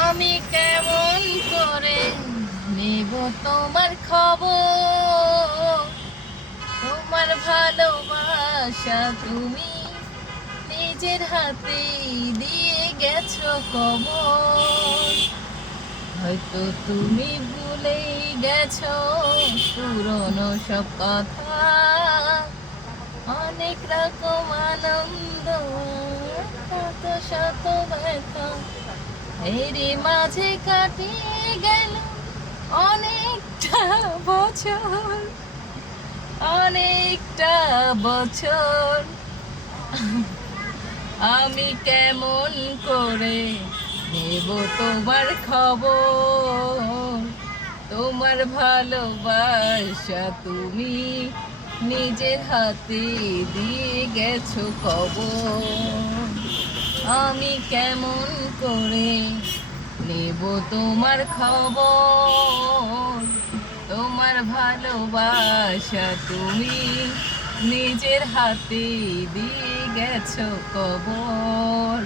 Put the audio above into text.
আমি কেমন করে নেব তোমার খবর? তোমার ভালোবাসা তুমি নিজের হাতে দিয়ে গেছো কবর। হয়তো তুমি ভুলেই গেছো পুরনো সব কথা, অনেক রকম আনন্দ, কত শত ব্যথা এরই মাঝে কাটিয়ে গেল অনেকটা বছর, অনেকটা বছর। আমি কেমন করে নেব তোমার খবর? তোমার ভালোবাসা তুমি নিজের হাতে দিয়ে গেছো কবর। আমি কেমন করে নেব তোমার খবর? তোমার ভালোবাসা তুমি নিজের হাতে দিয়ে গেছো কবর।